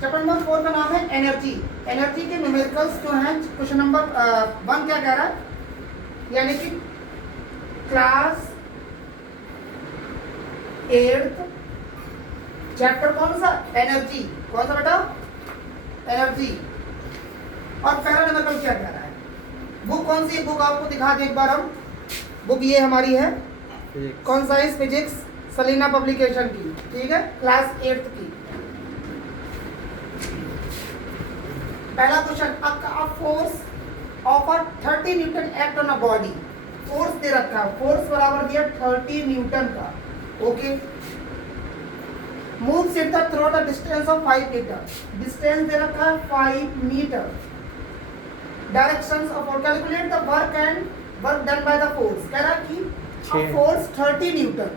Chapter number 4 का नाम है एनर्जी। एनर्जी के न्यूमेरिकल्स जो हैं, क्वेश्चन नंबर 1 क्या कह रहा है, यानी कि क्लास 8th चैप्टर कौन सा, एनर्जी। कौन सा बेटा, एनर्जी। और पहला न्यूमेरिकल क्या कह रहा है, बुक कौन सी बुक आपको दिखा दें एक बार हम। बुक ये हमारी है कौन सा, इस फिजिक्स सलीना पब्लिकेशन की, ठीक है, क्लास 8th की। पहला question, a force of a 30 newton act on a body. Force दे रखा है, फोर्स बराबर दिया 30 न्यूटन का, okay. Moves it the through the distance of 5 metre. Distance दे रखा है 5 metre. Directions of, calculate the work and work done by the force. कह रहा कि a force 30 newton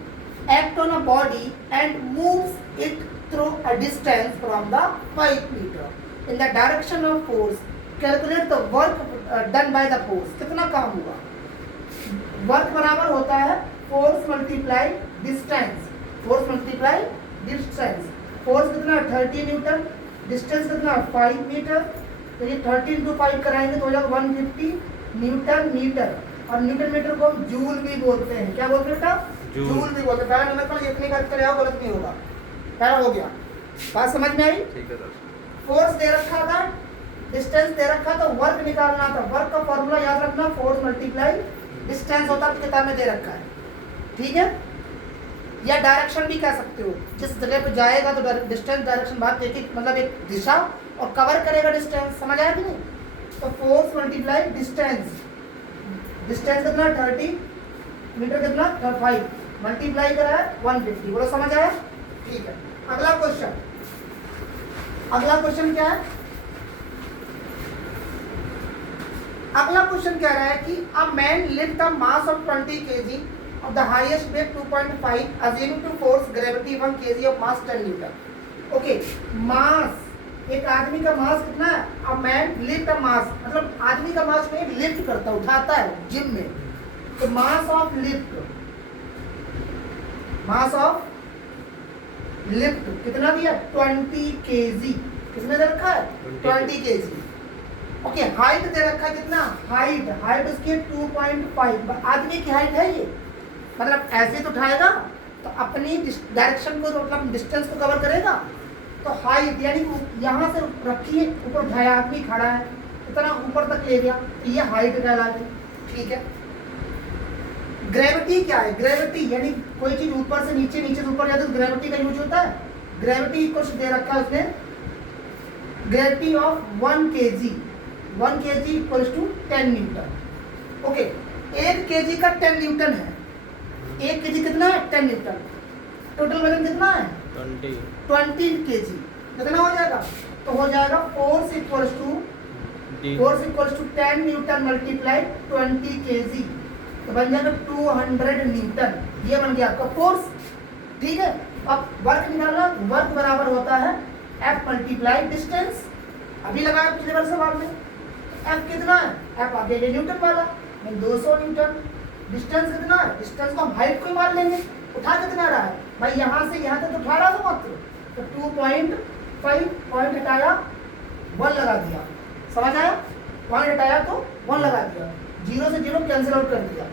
act on a body and moves it through a distance from the 5 meter in the direction of force. Calculate the work done by the force. कितना काम हुआ। Work बराबर होता है force multiply distance, force multiply distance. Force कितना 30 Newton, distance कितना 5 metre, तो ये 30 into 5 कराएंगे तो हो जाएगा 150 न्यूटन मीटर। और न्यूटन मीटर को हम जूल भी बोलते हैं। क्या बोलते हैं बेटा, जूल भी बोलते हैं। पहला नंबर पर इतनी बात करे आओ, गलत नहीं होगा। पहला हो गया, बात समझ में आई। ठीक है सर। फोर्स दे रखा था, डिस्टेंस दे रखा था, वर्क निकालना था। वर्क का फॉर्मूला याद रखना, फोर्स मल्टीप्लाई डिस्टेंस होता है, किताब में दे रखा है, ठीक है। या डायरेक्शन भी कह सकते हो, जिस जगह पे जाएगा तो डिस्टेंस डायरेक्शन बात एक मतलब एक दिशा और कवर करेगा डिस्टेंस। समझ आया कि नहीं। तो फोर्स मल्टीप्लाई डिस्टेंस, डिस्टेंस कितना 30 मीटर, कितना 5 मल्टीप्लाई करा है 150। बोलो समझ आया, ठीक है। अगला क्वेश्चन, अगला क्वेश्चन क्या है, अगला क्वेश्चन कह रहा है कि a man lift the mass of 20 kg of the highest weight 2.5 assuming to force gravity 1 kg of mass 10 newton. Okay, mass, एक आदमी का मास कितना है, अ मैन लिफ्ट अ मास, मतलब आदमी का मास में लिफ्ट करता है, उठाता है जिम में। तो mass of lift, mass of lift कितना दिया 20 kg। किसने दे रखा है 20 kg। ओके, हाइट दे रखा है कितना, हाइट, हाइट उसकी 2.5। आदमी की हाइट है ये, मतलब ऐसे तो उठाएगा तो अपनी डायरेक्शन को, मतलब डिस्टेंस को कवर करेगा। तो हाइट यानी यहाँ से रखिए, ऊपर उठाया, आदमी खड़ा है, इतना ऊपर तक ले गया, तो ये हाइट कहलाती, ठीक है। ग्रेविटी क्या है, ग्रेविटी यानी कोई चीज ऊपर से नीचे, नीचे से ऊपर जाती है तो ग्रेविटी का यूज होता है। ग्रेविटी कुछ दे रखा है उसने, gravity of 1 kg, 1 kg equals to 10 newton. Okay, 1 kg का 10 न्यूटन है। 1 kg कितना है 10 न्यूटन। टोटल वजन कितना है 20 kg। कितना हो जाएगा, तो हो जाएगा force equals to 10 newton multiply 20 kg, तो बन जाएगा 200 न्यूटन। ये बन गया आपका फोर्स, ठीक है। अब वर्क निकालना, वर्क बराबर होता है F मल्टीप्लाई डिस्टेंस। अभी लगाया पिछले बार सवाल में, F कितना है, F आ गया न्यूटन वाला, 200 न्यूटन। डिस्टेंस कितना है, डिस्टेंस को हम हाइट को ही मान लेंगे। उठा कितना रहा है भाई, यहाँ से यहाँ तक उठा रहा था मात्र, तो 2.5 पॉइंट हटाया 1 लगा दिया। समझ आया, पॉइंट हटाया तो 1 लगा दिया, 0 से 0 कैंसिल आउट कर दिया।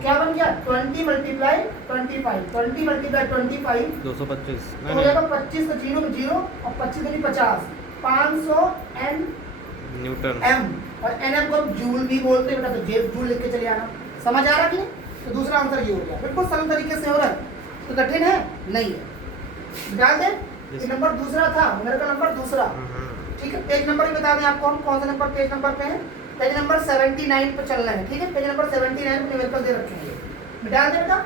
क्या बन गया 20 मल्टीप्लाई 25, 20 मल्टीप्लाई 25 225 तो हो जाएगा 25 का 0 0 और 25 दूनी 50, 500 एन न्यूटन एम। और एन एम को जूल भी बोलते हैं बेटा, तो जेब जूल लिख के चले आना। समझ आ रहा कि नहीं। तो दूसरा आंसर ये हो गया, बिल्कुल सरल तरीके से हो रहा है, तो कठिन है नहीं है। डाल दें, ये नंबर दूसरा था, मेरे का नंबर दूसरा, ठीक है। पेज नंबर भी बता दें आपको हम कौन सा नंबर, पेज नंबर पे है, पेज नंबर 79 पे चलना है, ठीक है। पेज नंबर 79 पे न्यूमेरिकल दे रखे हैं, मिटा दे बेटा।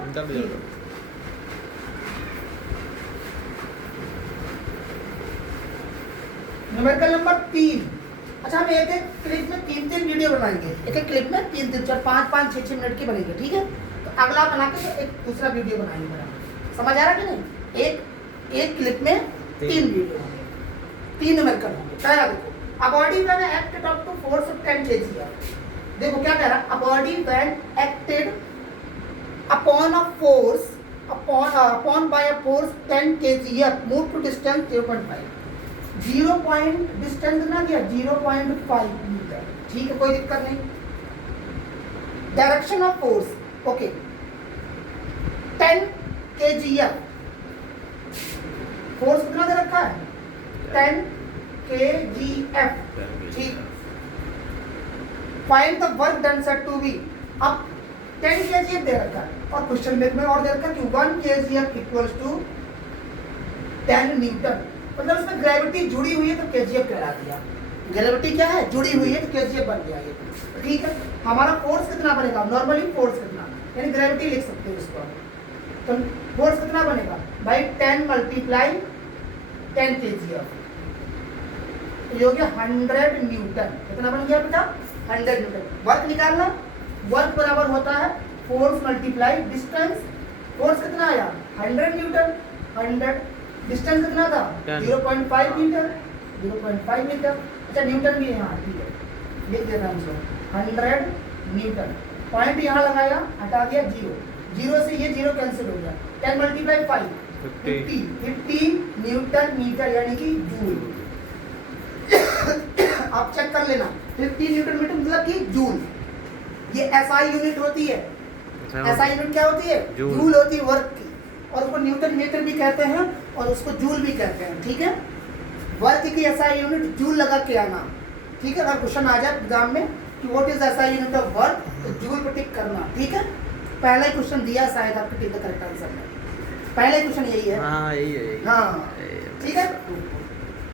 Numerical number 3। अच्छा, हम एक एक क्लिप में 3-3 वीडियो बनाएंगे, एक एक क्लिप में 3-3 4 5-5 6-6 मिनट की बनेगी, ठीक है। तो अगला बना के तो एक दूसरा वीडियो बनाएंगे मेरा। समझ आ रहा कि नहीं। एक क्लिप में 3 वीडियो, 3 न्यूमेरिकल होंगे। पहला देखो, a body when acted up to force of 10 kg। देखो क्या कह रहा है, a body when acted upon a force upon by a force 10 kg move to distance 0.5। 0 point distance ना दिया 0.5 मीटर, ठीक है, कोई दिक्कत नहीं। Direction of force okay 10 kgf, force कितना दे रखा है 10 kgf, ठीक। Find the work done set to be, अब 10 kgf दे रखा है और क्वेश्चन में और दे रखा है कि 1 kgf इक्वल्स टू 10 न्यूटन, मतलब इसमें ग्रेविटी जुड़ी हुई है तो kgf कहला दिया। ग्रेविटी क्या है, जुड़ी हुई है तो kgf बन गया ये, ठीक है। हमारा फोर्स कितना बनेगा, नॉर्मली फोर्स कितना, यानी ग्रेविटी लिख सकते हो इसको, तो फोर्स कितना बनेगा भाई 10 मल्टीप्लाई 10 kgf, तो ये हो गया 100 न्यूटन। कितना बन गया बेटा 100 न्यूटन। वर्क निकालना, वर्क बराबर होता है फोर्स मल्टीप्लाई डिस्टेंस, फोर्स कितना आया 100 न्यूटन, 100 डिस्टेंस कितना था 0.5 मीटर, 0.5 मीटर, अच्छा न्यूटन भी है यहाँ, ठीक है लिख देता हूँ इसको 100 न्यूटन। पॉइंट यहाँ लगाया, हटा दिया 0, 0 से ये 0 कैंसिल हो गया, 10 मल्टीप्लाई 5 50 न्यूटन मीटर यानी कि जूल। आप चेक कर लेना 50 न्यूटन मीटर मतलब कि जूल, ये एसआई यूनिट होती है। एसआई यूनिट क्या होती है, जूल होती है वर्क की, और उसको न्यूटन मीटर भी कहते हैं और उसको जूल भी कहते हैं, ठीक है। वर्क की एसआई यूनिट जूल लगा के आना, ठीक है। अगर क्वेश्चन आ जाए एग्जाम में कि what is SI unit of work, तो जूल पे टिक करना, ठीक है। पहला ही क्वेश्चन दिया शायद आपके टिक द करेक्ट आंसर में, पहला ही क्वेश्चन यही है, हाँ यही है, हाँ ठीक है।